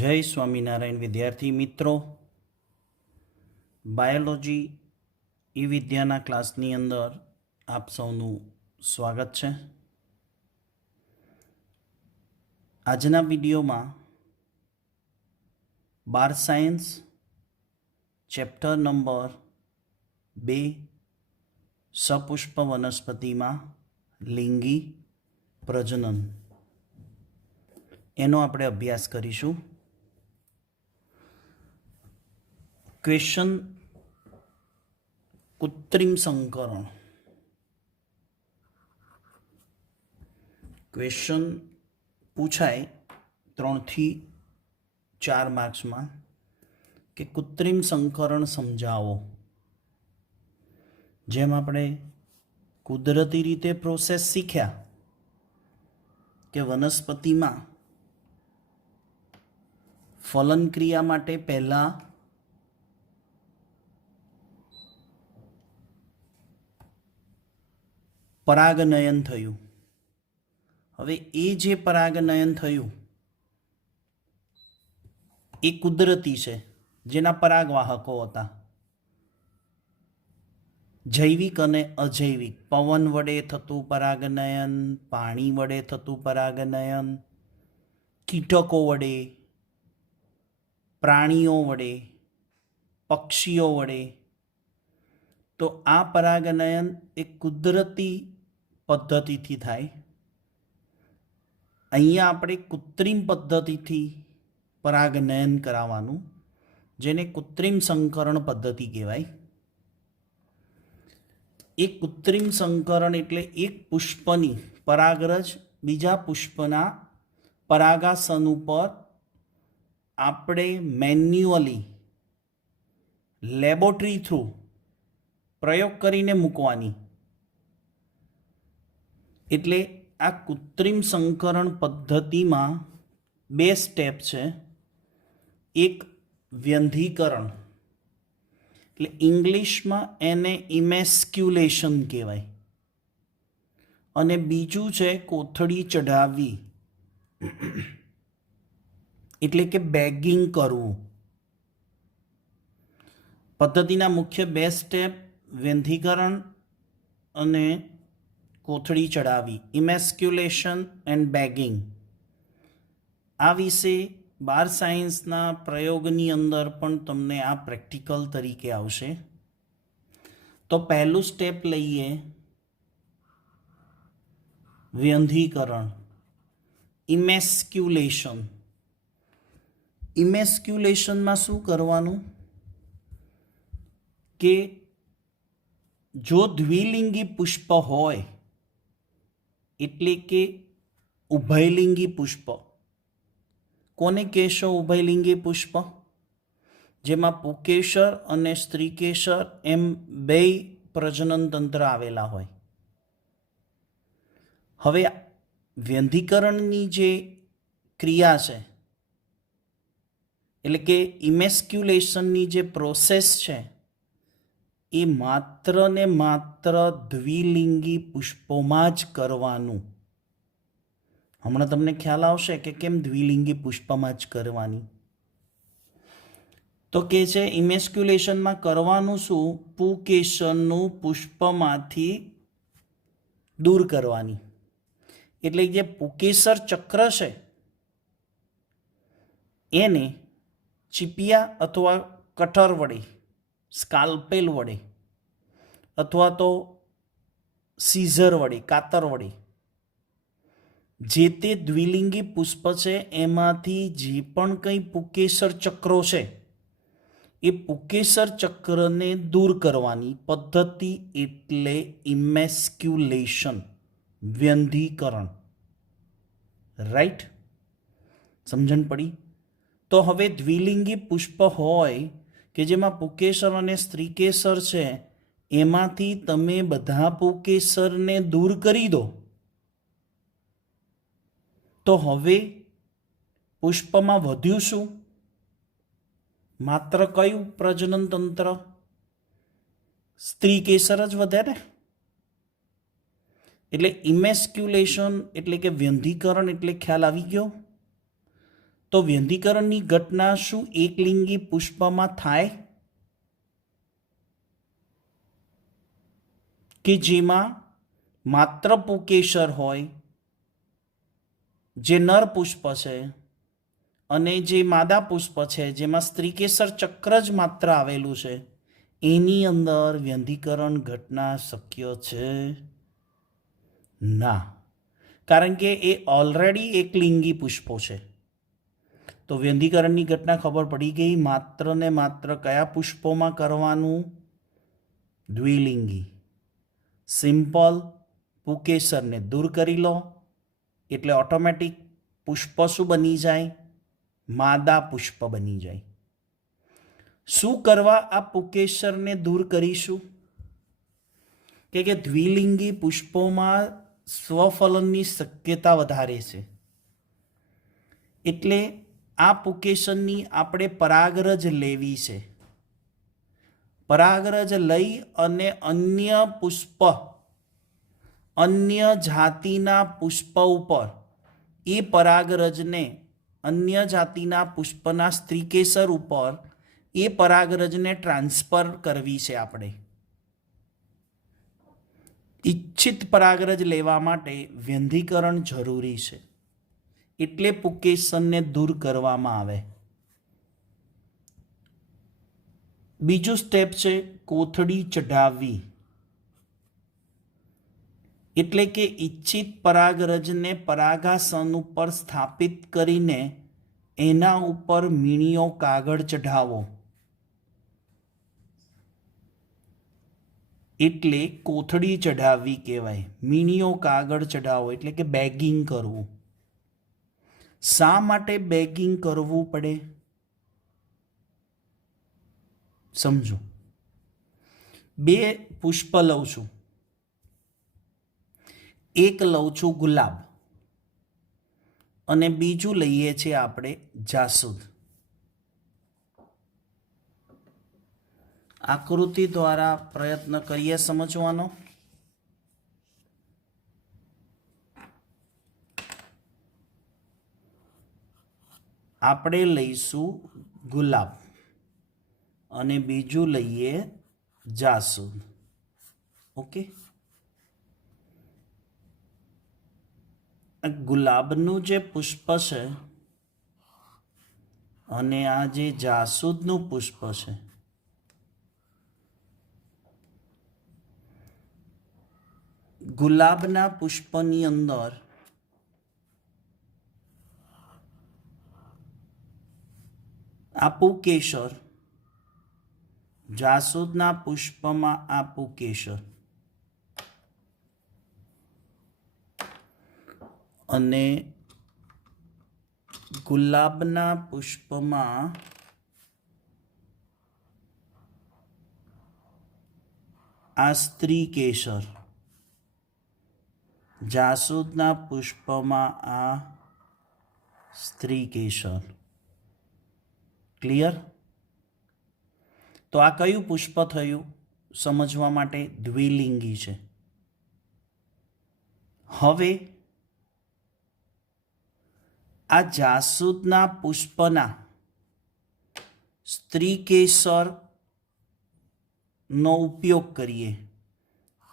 જય સ્વામિનારાયણ વિદ્યાર્થી મિત્રો, બાયોલોજી ઈ વિદ્યાના ક્લાસની અંદર આપ સૌનું સ્વાગત છે. આજના વિડીયોમાં બાર સાયન્સ ચેપ્ટર નંબર 2 સપુષ્પ વનસ્પતિમાં લિંગી પ્રજનન એનો આપણે અભ્યાસ કરીશું. ક્વેશ્ચન કૃત્રિમ સંકરણ. ક્વેશ્ચન પૂછાય 3 થી 4 માર્ક્સમાં કે કૃત્રિમ સંકરણ સમજાવો. જેમ આપણે કુદરતી રીતે પ્રોસેસ શીખ્યા કે વનસ્પતિમાં ફલન ક્રિયા માટે પહેલાં પરાગનયન થયું. હવે એ જે પરાગનયન થયું એ કુદરતી છે, જેના પરાગવાહકો હતા જૈવિક અને અજૈવિક. પવન વડે થતું પરાગનયન, પાણી વડે થતું પરાગનયન, કીટકો વડે, પ્રાણીઓ વડે, પક્ષીઓ વડે. તો આ પરાગનયન એ કુદરતી પદ્ધતિથી થાય. અહીંયા આપણે કૃત્રિમ પદ્ધતિથી પરાગનયન કરાવવાનું, જેને કૃત્રિમ સંકરણ પદ્ધતિ કહેવાય. એક કૃત્રિમ સંકરણ એટલે એક પુષ્પની પરાગરજ બીજા પુષ્પના પરાગાસન ઉપર આપણે મેન્યુઅલી લેબોરેટરી થ્રુ પ્રયોગ કરીને મૂકવાની. એટલે આ કૃત્રિમ સંકરણ પદ્ધતિમાં 2 સ્ટેપ છે. એક વ્યંધીકરણ, એટલે ઇંગ્લિશમાં એને ઇમેસ્ક્યુલેશન કહેવાય, અને બીજું છે કોથળી ચઢાવવી, એટલે કે બેગિંગ કરવું. પદ્ધતિના મુખ્ય 2 સ્ટેપ વ્યંધીકરણ અને કોથળી ચડાવી, ઇમેસ્ક્યુલેશન એન્ડ બેગિંગ. આ વિશે 12 સાયન્સના પ્રયોગની અંદર પણ તમને આ પ્રેક્ટિકલ તરીકે આવશે. તો પહેલું સ્ટેપ લઈએ, વ્યંધીકરણ, ઇમેસ્ક્યુલેશન. ઇમેસ્ક્યુલેશનમાં શું કરવાનું કે જો દ્વિલિંગી પુષ્પ હોય, એટલે કે ઉભયલિંગી પુષ્પ. કોને કહેશો ઉભયલિંગી પુષ્પ? જેમાં પુંકેસર અને સ્ત્રીકેસર એમ 2 પ્રજનન તંત્ર આવેલા હોય. હવે વ્યંધીકરણની જે ક્રિયા છે, એટલે કે ઇમેસ્ક્યુલેશનની જે પ્રોસેસ છે, એ માત્ર ને માત્ર દ્વિલિંગી પુષ્પોમાં જ કરવાનું. હમણાં તમને ખ્યાલ આવશે કે કેમ દ્વિલિંગી પુષ્પમાં જ કરવાની. તો કે છે ઇમેસ્ક્યુલેશનમાં કરવાનું શું? પુંકેસરનું પુષ્પમાંથી દૂર કરવાની. એટલે જે પુંકેસર ચક્ર છે એને ચીપિયા અથવા કટર વડે, સ્કાલ્પેલ વડે, અથવા તો સીઝર વડે, કાતર વડે, જે તે દ્વિલિંગી પુષ્પ છે એમાંથી જે પણ કંઈ પુંકેસર ચક્રો છે એ પુંકેસર ચક્રને દૂર કરવાની પદ્ધતિ, એટલે ઇમેસ્ક્યુલેશન, વ્યંધીકરણ. રાઈટ? સમજણ પડી? તો હવે દ્વિલિંગી પુષ્પ હોય કે જેમાં પુંકેસર અને સ્ત્રીકેસર છે, એમાંથી તમે બધા પુંકેસરને દૂર કરી દો, તો હવે પુષ્પમાં વધ્યું શું? માત્ર કયું પ્રજનન તંત્ર? સ્ત્રીકેસર જ વધે ને. એટલે ઇમેસ્ક્યુલેશન એટલે કે વ્યંધીકરણ એટલે ખ્યાલ આવી ગયો. તો વ્યંધીકરણની ઘટના શું એકલિંગી પુષ્પમાં થાય કે જેમાં માત્ર પુકેસર હોય, જે નર પુષ્પ છે, અને જે માદા પુષ્પ છે જેમાં સ્ત્રીકેસર ચક્ર જ માત્ર આવેલું છે, એની અંદર વ્યંધીકરણ ઘટના શક્ય છે? ના, કારણ કે એ ઓલરેડી એકલિંગી પુષ્પો છે. તો વ્યંધીકરણની ઘટના ખબર પડી ગઈ. માત્ર ને માત્ર કયા પુષ્પોમાં કરવાનું? દ્વિલિંગી. સિમ્પલ. પુકેસરને દૂર કરી લો એટલે ઓટોમેટિક પુષ્પ શું બની જાય? માદા પુષ્પ બની જાય. શું કરવા આ પુકેસરને દૂર કરીશું? કે દ્વિલિંગી પુષ્પોમાં સ્વફલનની શક્યતા વધારે છે, એટલે આ પુકેસરની આપણે પરાગરજ લેવી છે. પરાગરજ લઈ અને અન્ય પુષ્પ, અન્ય જાતિના પુષ્પ ઉપર એ પરાગરજને, અન્ય જાતિના પુષ્પના સ્ત્રીકેસર ઉપર એ પરાગરજને ટ્રાન્સફર કરવી છે. આપણે ઈચ્છિત પરાગરજ લેવા માટે વ્યંધીકરણ જરૂરી છે, એટલે પુકેસરને દૂર કરવામાં આવે. બીજું સ્ટેપ છે કોથળી ચઢાવવી, એટલે કે ઈચ્છિત પરાગરજને પરાગાસન ઉપર સ્થાપિત કરીને એના ઉપર મીણિયો કાગળ ચઢાવો, એટલે કોથળી ચઢાવવી કહેવાય. મીણિયો કાગળ ચઢાવો એટલે કે બેગિંગ કરવું. શા માટે બેગિંગ કરવું પડે? સમજો. બે પુષ્પ લઉં છું. એક લઉં છું ગુલાબ અને બીજું લઈએ છીએ આપણે જાસૂદ. આકૃતિ દ્વારા પ્રયત્ન કરીએ સમજવાનો. આપણે લઈશું ગુલાબ અને બીજું લઈએ જાસૂદ. ઓકે. ગુલાબનું જે પુષ્પ છે અને આ જે જાસૂદનું પુષ્પ છે, ગુલાબના પુષ્પની અંદર આ પુકેસર, જાસૂદના પુષ્પમાં આ પુકેસર, અને ગુલાબના પુષ્પમાં આ સ્ત્રીકેસર, જાસૂદના પુષ્પમાં આ સ્ત્રીકેસર. ક્લિયર? તો આ કયું પુષ્પ થયું સમજવા માટે? દ્વિલિંગી છે. હવે આ જાસૂદના પુષ્પના સ્ત્રીકેસર નો ઉપયોગ કરીએ.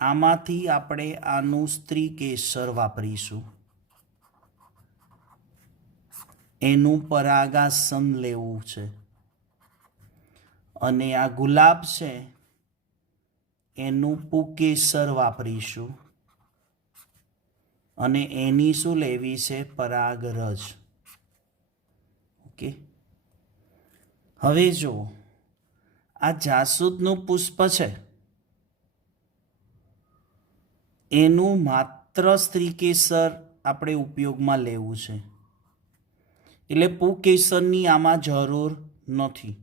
આમાંથી આપણે આનું સ્ત્રીકેસર વાપરીશું. એનું પરાગાસન લેવું છે. અને આ ગુલાબ છે એનું પુકેસર વાપરીશું અને એની શું લેવી છે? પરાગરજ. ઓકે. હવે જો આ જાસૂદનું પુષ્પ છે એનું માત્ર સ્ત્રીકેસર આપણે ઉપયોગમાં લેવું છે, એટલે પુકેસરની આમાં જરૂર નથી.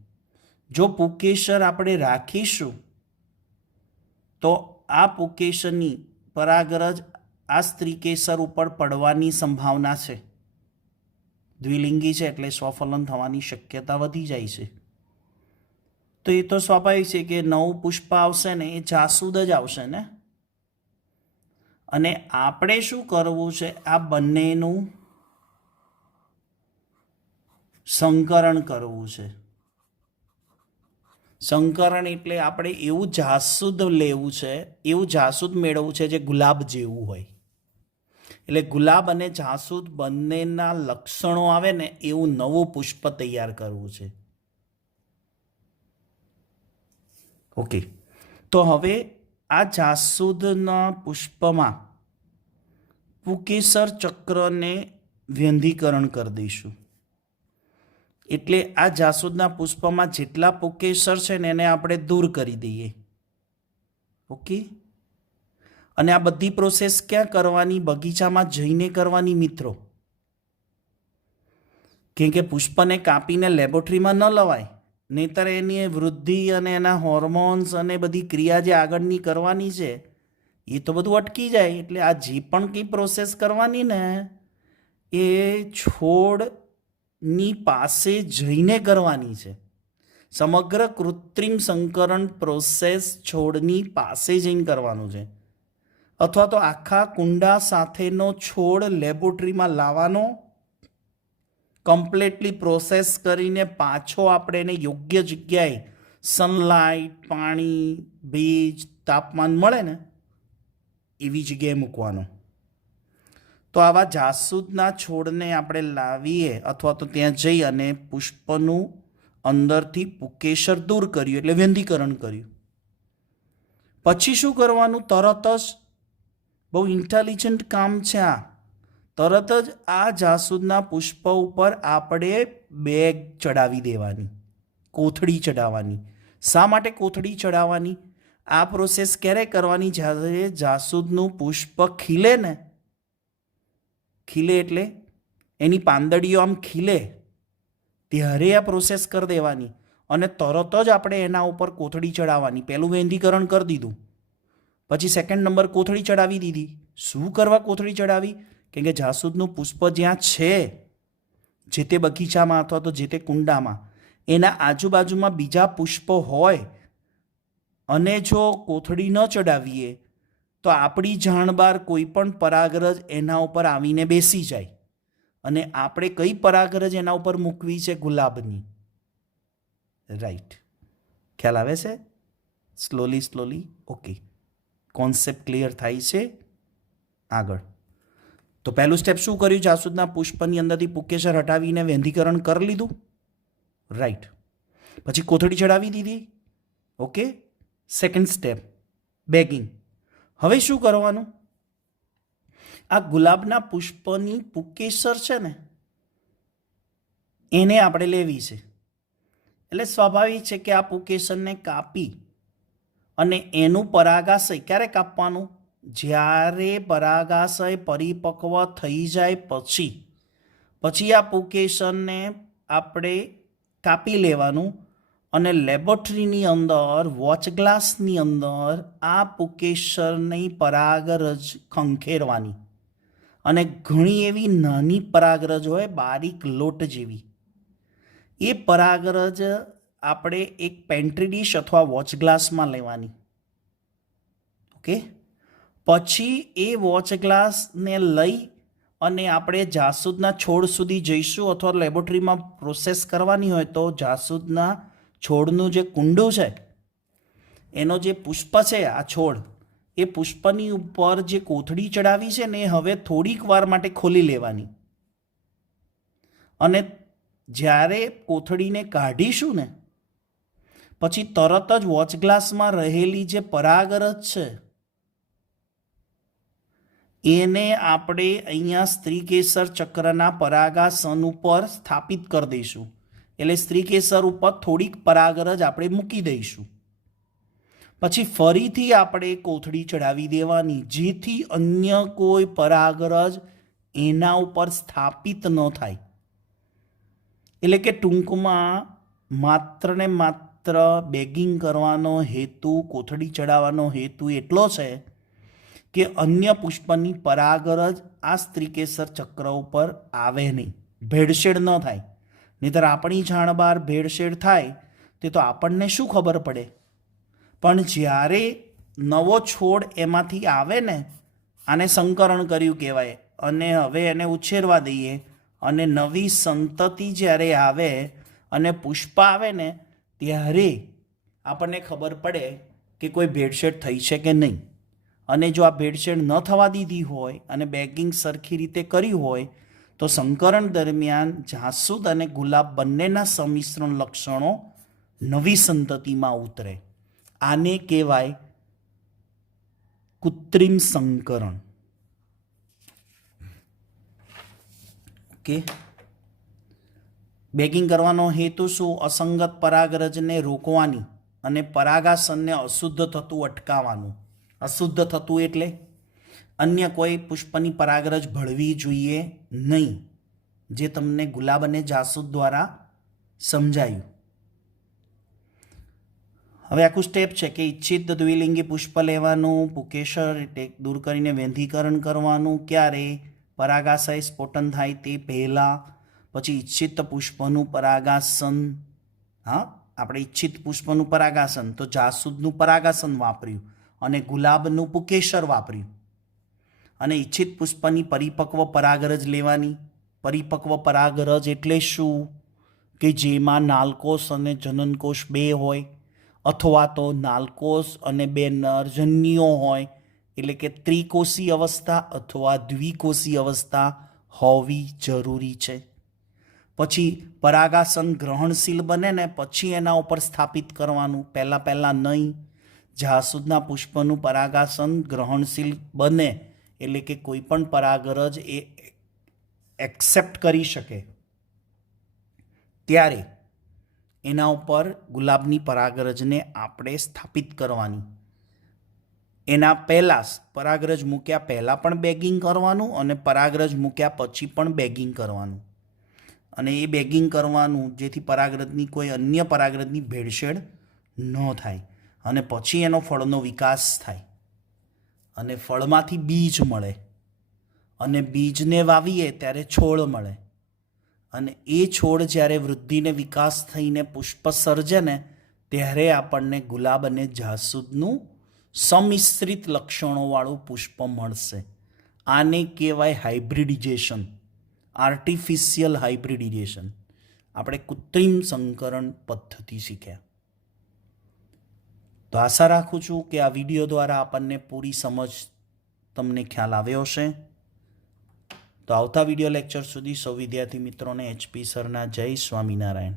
જો પુકેસર આપણે રાખીશું તો આ પુકેસરની પરાગરજ આ સ્ત્રીકેસર ઉપર પડવાની સંભાવના છે. દ્વિલિંગી છે એટલે સ્વફલન થવાની શક્યતા વધી જાય છે. તો એ તો સ્વાભાવિક છે કે નવું પુષ્પ આવશે ને એ જાસૂદ જ આવશે ને. અને આપણે શું કરવું છે? આ બંનેનું સંકરણ કરવું છે. સંકરણ એટલે આપણે એવું જાસૂદ લેવું છે, એવું જાસૂદ મેળવવું છે જે ગુલાબ જેવું હોય. એટલે ગુલાબ અને જાસૂદ બંનેના લક્ષણો આવે ને એવું નવું પુષ્પ તૈયાર કરવું છે. ઓકે, તો હવે આ જાસૂદના પુષ્પમાં પુકેસર ચક્રને વ્યંધીકરણ કરી દઈશું. એટલે આ જાસૂદના પુષ્પમાં જેટલા પુકેસર છે ને એને આપણે દૂર કરી દઈએ. ઓકે, અને આ બધી પ્રોસેસ ક્યાં કરવાની? બગીચામાં જઈને કરવાની મિત્રો. કેમ કે પુષ્પને કાપીને લેબોરેટરીમાં ન લવાય, નહીંતર એની વૃદ્ધિ અને એના હોર્મોન્સ અને બધી ક્રિયા જે આગળની કરવાની છે એ તો બધું અટકી જાય. એટલે આ જે પણ કંઈ પ્રોસેસ કરવાની ને એ છોડની પાસે જઈને કરવાની છે. સમગ્ર કૃત્રિમ સંકરણ પ્રોસેસ છોડની પાસે જઈને કરવાનું છે. અથવા તો આખા કુંડા સાથેનો છોડ લેબોરેટરીમાં લાવવાનો, કમ્પ્લીટલી પ્રોસેસ કરીને પાછો આપણે એને યોગ્ય જગ્યાએ સનલાઇટ, પાણી, ભેજ, તાપમાન મળે ને એવી જગ્યાએ મૂકવાનો. તો આવા જાસૂદના છોડને આપણે લાવીએ અથવા તો ત્યાં જઈ અને પુષ્પનું અંદરથી પુકેસર દૂર કર્યું, એટલે વ્યંધીકરણ કર્યું. પછી શું કરવાનું? તરત જ, બહુ ઇન્ટેલિજન્ટ કામ છે આ, તરત જ આ જાસૂદના પુષ્પ ઉપર આપણે બેગ ચડાવી દેવાની, કોથળી ચડાવવાની. શા માટે કોથળી ચડાવવાની? આ પ્રોસેસ ક્યારે કરવાની? જ્યારે જાસૂદનું પુષ્પ ખીલે ને, ખીલે એટલે એની પાંદડીઓ આમ ખીલે ત્યારે આ પ્રોસેસ કરી દેવાની અને તરત જ આપણે એના ઉપર કોથળી ચડાવવાની. પહેલું વ્યંધીકરણ કરી દીધું, પછી સેકન્ડ નંબર કોથળી ચડાવી દીધી. શું કરવા કોથળી ચડાવી? કેમ કે જાસૂદનું પુષ્પ જ્યાં છે, જે તે બગીચામાં અથવા તો જે તે કુંડામાં, એના આજુબાજુમાં બીજા પુષ્પો હોય અને જો કોથળી ન ચડાવીએ તો આપણી જાણ બહાર કોઈ પણ પરાગરજ એના ઉપર આવીને બેસી જાય. અને આપણે કઈ પરાગરજ એના ઉપર મૂકવી છે? ગુલાબની. રાઈટ, ખ્યાલ આવે છે? સ્લોલી. ઓકે, કોન્સેપ્ટ ક્લિયર થાય છે? આગળ તો પહેલું સ્ટેપ શું કર્યું? જાસૂદના પુષ્પની અંદરથી પુકેસર હટાવીને વ્યંધીકરણ કરી લીધું. રાઈટ, પછી કોથળી ચડાવી દીધી. Okay, second step bagging. હવે શું કરવાનું? આ ગુલાબના પુષ્પની પુકેસર છે ને એને આપણે લેવી છે. એટલે સ્વાભાવિક છે કે આ પુકેસરને કાપી અને એનું પરાગાશય ક્યારે કાપવાનું? જ્યારે પરાગાશય પરિપક્વ થઈ જાય પછી આ પુકેસરને આપણે કાપી લેવાનું અને લેબોરેટરીની અંદર, વોચગ્લાસની અંદર આ પુકેસરની પરાગરજ ખંખેરવાની. અને ઘણી એવી નાની પરાગરજ હોય, બારીક લોટ જેવી. એ પરાગરજ આપણે એક પેન્ટ્રી ડીશ અથવા વોચગ્લાસમાં લેવાની. ઓકે, પછી એ વોચગ્લાસને લઈ અને આપણે જાસૂદના છોડ સુધી જઈશું અથવા લેબોરેટરીમાં પ્રોસેસ કરવાની હોય તો જાસૂદના છોડનું જે કુંડું છે, એનો જે પુષ્પ છે, આ છોડ, એ પુષ્પની ઉપર જે કોથળી ચડાવી છે ને એ હવે થોડીક વાર માટે ખોલી લેવાની. અને જ્યારે કોથળીને કાઢીશું ને પછી તરત જ વોચગ્લાસમાં રહેલી જે પરાગરજ છે એને આપણે અહીંયા સ્ત્રીકેસર ચક્રના પરાગાસન ઉપર સ્થાપિત કરી દઈશું. એટલે સ્ત્રીકેસર ઉપર થોડીક પરાગરજ આપણે મૂકી દઈશું. પછી ફરીથી આપણે કોથળી ચડાવી દેવાની, જેથી અન્ય કોઈ પરાગરજ એના ઉપર સ્થાપિત ન થાય. એટલે કે ટૂંકમાં માત્ર ને માત્ર બેગિંગ કરવાનો હેતુ, કોથળી ચડાવવાનો હેતુ એટલો છે કે અન્ય પુષ્પની પરાગરજ આ સ્ત્રીકેસર ચક્ર ઉપર આવે નહીં, ભેળસેળ ન થાય. નહીંતર આપણી જાણ બહાર ભેળસેળ થાય તે તો આપણને શું ખબર પડે? પણ જ્યારે નવો છોડ એમાંથી આવે ને, આને સંકરણ કર્યું કહેવાય, અને હવે એને ઉછેરવા દઈએ અને નવી સંતતિ જ્યારે આવે અને પુષ્પ આવે ને ત્યારે આપણને ખબર પડે કે કોઈ ભેળસેળ થઈ છે કે નહીં. અને જો આ ભેળસેળ ન થવા દીધી હોય અને બેગિંગ સરખી રીતે કરી હોય તો સંકરણ દરમિયાન જાસૂદ અને ગુલાબ બંનેના સંમિશ્રણ લક્ષણો નવી સંતતિમાં ઉતરે. આને કહેવાય કૃત્રિમ સંકરણ. ઓકે, બેગિંગ કરવાનો હેતુ શું? અસંગત પરાગરજને રોકવાની અને પરાગાસનને અશુદ્ધ થતું અટકાવવાનું. અશુદ્ધ થતું એટલે અન્ય કોઈ પુષ્પની પરાગરજ ભળવી જોઈએ નહીં, જે તમને ગુલાબ અને જાસૂદ દ્વારા સમજાયું. હવે આખું સ્ટેપ છે કે ઈચ્છિત દ્વિલિંગી પુષ્પ લેવાનું, પુકેસર દૂર કરીને વેંધીકરણ કરવાનું. ક્યારે? પરાગાશય સ્ફોટન થાય તે પહેલાં. પછી ઈચ્છિત પુષ્પનું પરાગાસન. હા, આપણે ઈચ્છિત પુષ્પનું પરાગાસન તો જાસૂદનું પરાગાસન વાપર્યું અને ગુલાબનું પુકેસર વાપર્યું. અને ઈચ્છિત પુષ્પની પરિપક્વ પરાગરજ લેવાની. પરિપક્વ પરાગરજ એટલે શું? કે જેમાં નાલકોષ અને જનનકોષ બે હોય, અથવા તો નાલકોષ અને બે નરજન્યો હોય, એટલે કે ત્રિકોષી અવસ્થા અથવા દ્વિકોષી અવસ્થા હોવી જરૂરી છે. પછી પરાગાસન ગ્રહણશીલ બને ને પછી એના ઉપર સ્થાપિત કરવાનું, પહેલાં નહીં. જાસૂદના પુષ્પનું પરાગાસન ગ્રહણશીલ બને એટલે કે કોઈ પણ પરાગરજ એ એક્સેપ્ટ કરી શકે ત્યારે એના ઉપર ગુલાબની પરાગરજને આપણે સ્થાપિત કરવાની. એના પહેલાં પરાગરજ મૂક્યા પહેલાં પણ બેગિંગ કરવાનું અને પરાગરજ મૂક્યા પછી પણ બેગિંગ કરવાનું. અને એ બેગિંગ કરવાનું જેથી પરાગરજની કોઈ અન્ય પરાગરજની ભેળસેળ ન થાય. અને પછી એનો ફળનો વિકાસ થાય અને ફળમાંથી બીજ મળે અને બીજને વાવીએ ત્યારે છોડ મળે. અને એ છોડ જ્યારે વૃદ્ધિને વિકાસ થઈને પુષ્પ સર્જે ને ત્યારે આપણને ગુલાબ અને જાસૂદનું સંમિશ્રિત લક્ષણોવાળું પુષ્પ મળશે. આને કહેવાય હાઇબ્રિડિઝેશન, આર્ટિફિશિયલ હાઇબ્રિડિઝેશન. આપણે કૃત્રિમ સંકરણ પદ્ધતિ શીખ્યા. તો આશા રાખું છું કે આ વિડીયો દ્વારા આપણને પૂરી સમજ તમને ખ્યાલ આવ્યો હશે. તો આવતા વિડીયો લેક્ચર સુધી સૌ વિદ્યાર્થી મિત્રોને HP સરના જય સ્વામિનારાયણ.